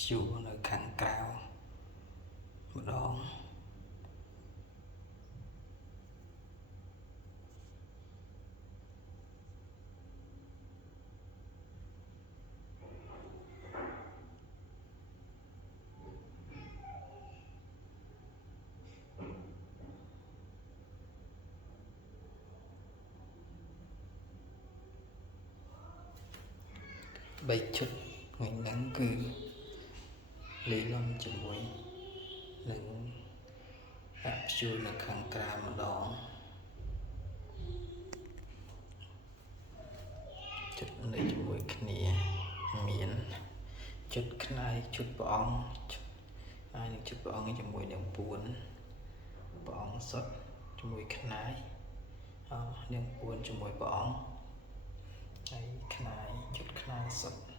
view នៅខាងក្រៅម្ដង3ឈុតថ្ងៃហ្នឹងគឺលេលំជាមួយនឹងview នៅខាងក្រៅម្ដងជិតនៅជាមួយគ្នាមានជិតខ្នែជិតព្រះអង្គហើយនឹងជិតព្រះអង្គជាមួយនឹងពួនព្រះអង្គសុទ្ធជាមួយខ្នែនឹងពួនជាមួយព្រះអង្គហើយខ្នែជិតខ្នែសុទ្ធ